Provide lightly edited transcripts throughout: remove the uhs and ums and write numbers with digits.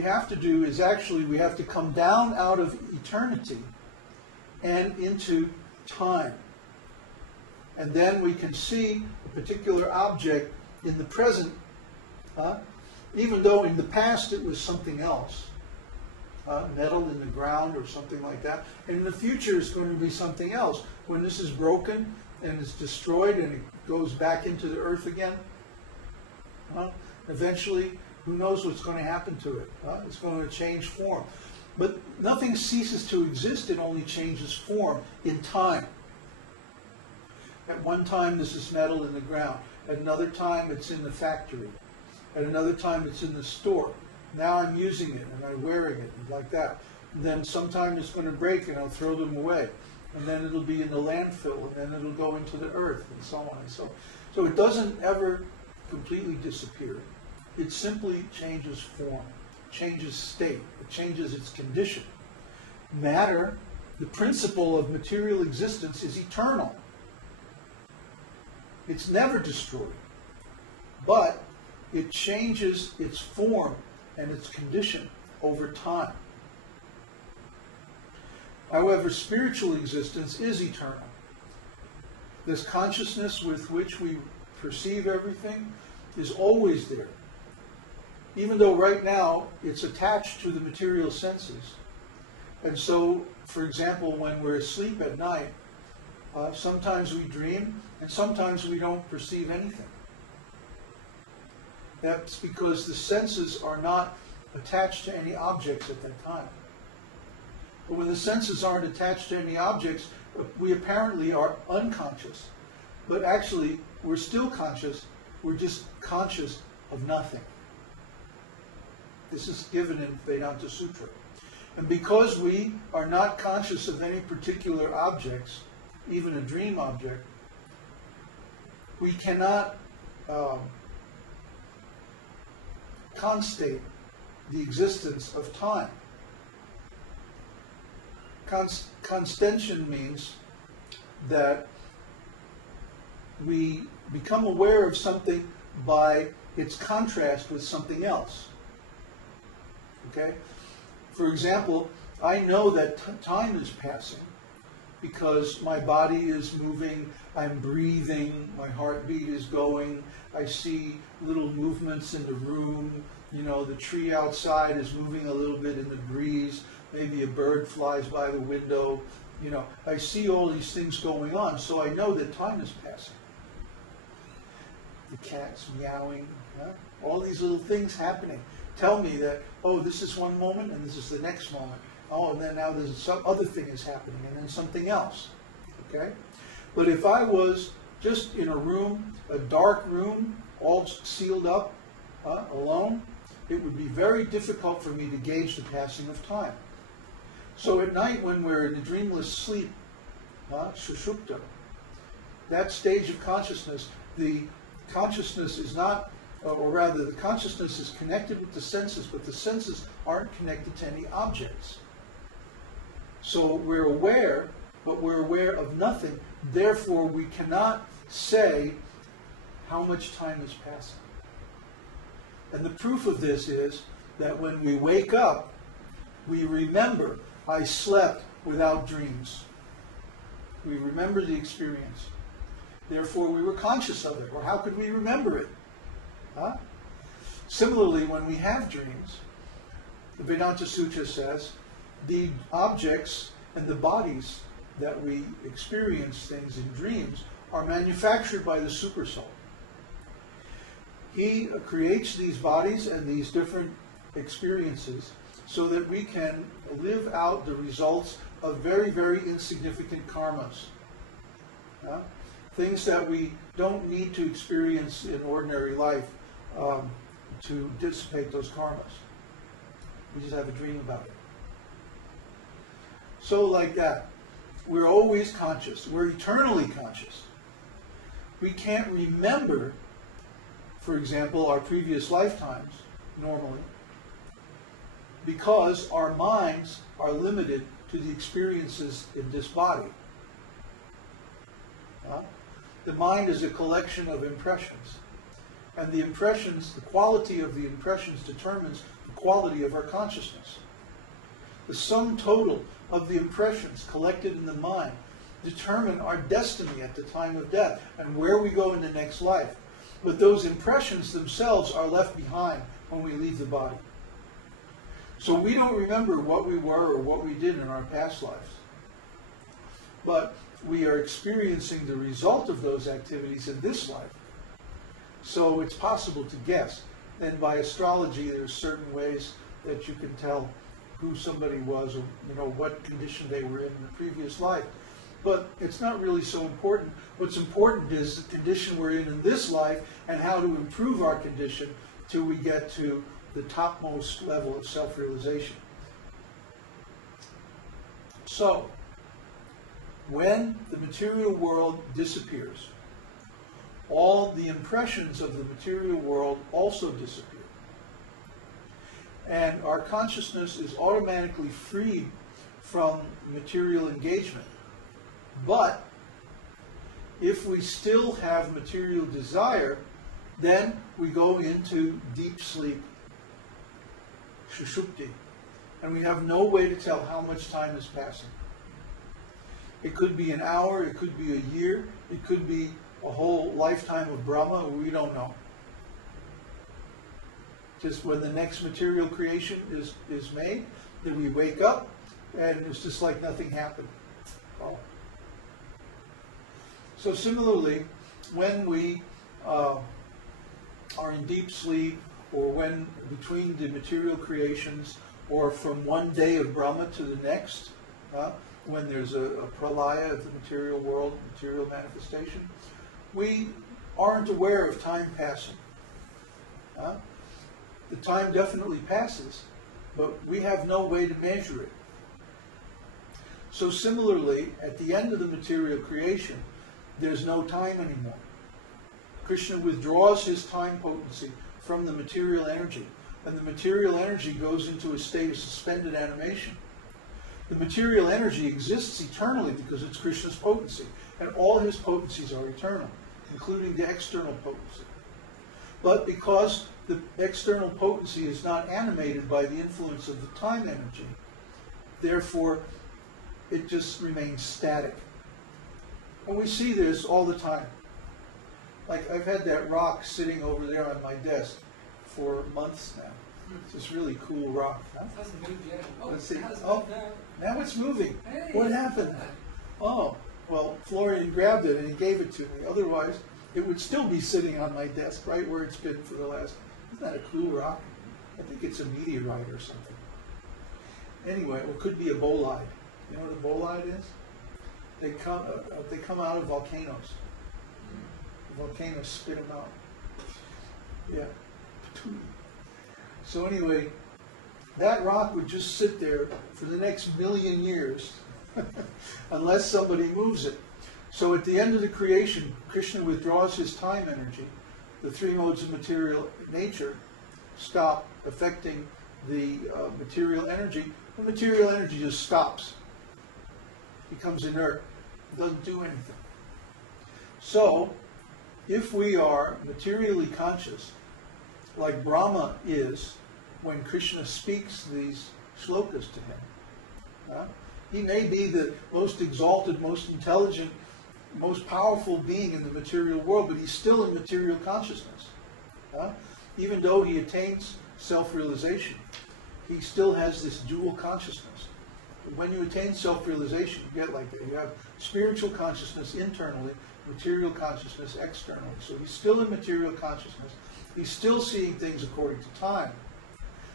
we have to do is actually we have to come down out of eternity and into time. And then we can see a particular object in the present, even though in the past it was something else. Metal in the ground or something like that. And in the future it's going to be something else. When this is broken and it's destroyed and it goes back into the earth again, eventually, who knows what's going to happen to it? It's going to change form. But nothing ceases to exist, it only changes form in time. At one time this is metal in the ground. At another time it's in the factory. At another time it's in the store. Now I'm using it and I'm wearing it and like that. And then sometime it's going to break and I'll throw them away. And then it'll be in the landfill and then it'll go into the earth and so on and so on. So it doesn't ever completely disappear. It simply changes form, changes state, it changes its condition. Matter, the principle of material existence, is eternal. It's never destroyed. But it changes its form and its condition over time. However, spiritual existence is eternal. This consciousness with which we perceive everything is always there. Even though right now it's attached to the material senses. And so, for example, when we're asleep at night, sometimes we dream and sometimes we don't perceive anything. That's because the senses are not attached to any objects at that time. But when the senses aren't attached to any objects, we apparently are unconscious. But actually, we're still conscious. We're just conscious of nothing. This is given in Vedanta Sutra. And because we are not conscious of any particular objects, even a dream object, we cannot constate the existence of time. Constention means that we become aware of something by its contrast with something else. Okay? For example, I know that time is passing because my body is moving, I'm breathing, my heartbeat is going, I see little movements in the room, you know, the tree outside is moving a little bit in the breeze, maybe a bird flies by the window, you know, I see all these things going on, so I know that time is passing. The cat's meowing, all these little things happening tell me that, oh, this is one moment and this is the next moment. Oh, and then now there's some other thing is happening and then something else. Okay? But if I was just in a room, a dark room, all sealed up, alone, it would be very difficult for me to gauge the passing of time. So at night when we're in the dreamless sleep, sushupta, that stage of consciousness, the consciousness is not, or rather the consciousness is connected with the senses, but the senses aren't connected to any objects. So we're aware, but we're aware of nothing. Therefore, we cannot say how much time is passing. And the proof of this is that when we wake up, we remember, I slept without dreams. We remember the experience. Therefore, we were conscious of it. Or how could we remember it? Similarly, when we have dreams, the Vedanta Sutra says, the objects and the bodies that we experience things in dreams are manufactured by the Supersoul. He creates these bodies and these different experiences so that we can live out the results of very, very insignificant karmas. Things that we don't need to experience in ordinary life to dissipate those karmas. We just have a dream about it. So like that, we're always conscious. We're eternally conscious. We can't remember, for example, our previous lifetimes, normally, because our minds are limited to the experiences in this body. The mind is a collection of impressions. And the impressions, the quality of the impressions determines the quality of our consciousness. The sum total of the impressions collected in the mind determine our destiny at the time of death and where we go in the next life. But those impressions themselves are left behind when we leave the body. So we don't remember what we were or what we did in our past lives. But we are experiencing the result of those activities in this life. So it's possible to guess. And by astrology, there's certain ways that you can tell who somebody was, or what condition they were in the previous life. But it's not really so important. What's important is the condition we're in this life and how to improve our condition till we get to the topmost level of self-realization. So, when the material world disappears, all the impressions of the material world also disappear. And our consciousness is automatically freed from material engagement. But if we still have material desire, then we go into deep sleep, sushupti, and we have no way to tell how much time is passing. It could be an hour, it could be a year, it could be a whole lifetime of Brahma, we don't know. Just when the next material creation is made, then we wake up and it's just like nothing happened. Oh. So similarly, when we are in deep sleep, or when between the material creations, or from one day of Brahma to the next, when there's a pralaya of the material world, material manifestation, we aren't aware of time passing. The time definitely passes, but we have no way to measure it. So similarly, at the end of the material creation, there's no time anymore. Kṛṣṇa withdraws his time potency from the material energy, and the material energy goes into a state of suspended animation. The material energy exists eternally because it's Kṛṣṇa's potency, and all his potencies are eternal, including the external potency. But because the external potency is not animated by the influence of the time energy, therefore it just remains static. And we see this all the time. Like, I've had that rock sitting over there on my desk for months now. It's this really cool rock. Huh? It hasn't moved yet. Let's see. Oh, now it's moving. Hey. What happened? Oh, well, Florian grabbed it and he gave it to me. Otherwise, it would still be sitting on my desk right where it's been for the last... Isn't that a cool rock? I think it's a meteorite or something. Anyway, it could be a bolide. You know what a bolide is? They come out of volcanoes. The volcanoes spit them out. Yeah. So anyway, that rock would just sit there for the next million years unless somebody moves it. So at the end of the creation, Kṛṣṇa withdraws his time energy. The three modes of material nature stop affecting the material energy. The material energy just stops, becomes inert, doesn't do anything. So, if we are materially conscious, like Brahmā is when Kṛṣṇa speaks these shlokas to him, he may be the most exalted, most intelligent, most powerful being in the material world, but he's still in material consciousness. Even though he attains self-realization, he still has this dual consciousness. When you attain self-realization, you get like that. You have spiritual consciousness internally, material consciousness externally. So he's still in material consciousness. He's still seeing things according to time.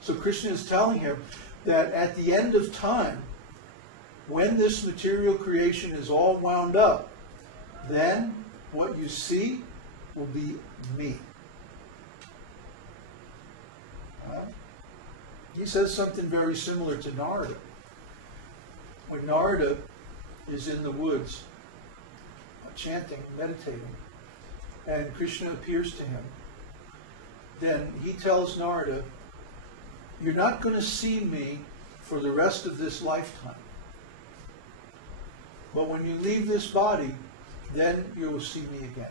So Kṛṣṇa is telling him that at the end of time, when this material creation is all wound up, then what you see will be me. He says something very similar to Narada. When Narada is in the woods, chanting, meditating, and Kṛṣṇa appears to him, then he tells Narada, you're not going to see me for the rest of this lifetime. But when you leave this body, then you will see me again.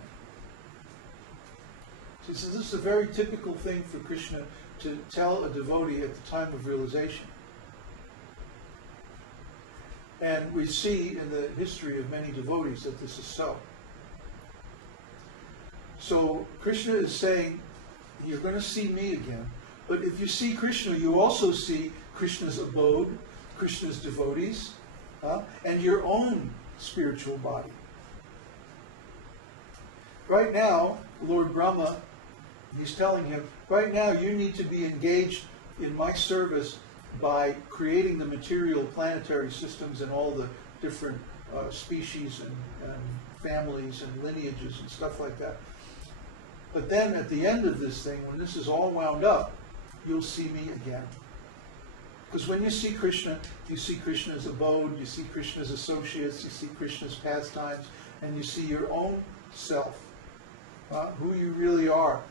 He says this is a very typical thing for Kṛṣṇa to tell a devotee at the time of realization. And we see in the history of many devotees that this is so. So Kṛṣṇa is saying, you're going to see me again. But if you see Kṛṣṇa, you also see Kṛṣṇa's abode, Kṛṣṇa's devotees, and your own spiritual body. Right now, Lord Brahmā, he's telling him, right now you need to be engaged in my service by creating the material planetary systems and all the different species and families and lineages and stuff like that. But then at the end of this thing, when this is all wound up, you'll see me again. Because when you see Kṛṣṇa, you see Kṛṣṇa's abode, you see Kṛṣṇa's associates, you see Kṛṣṇa's pastimes, and you see your own self, who you really are.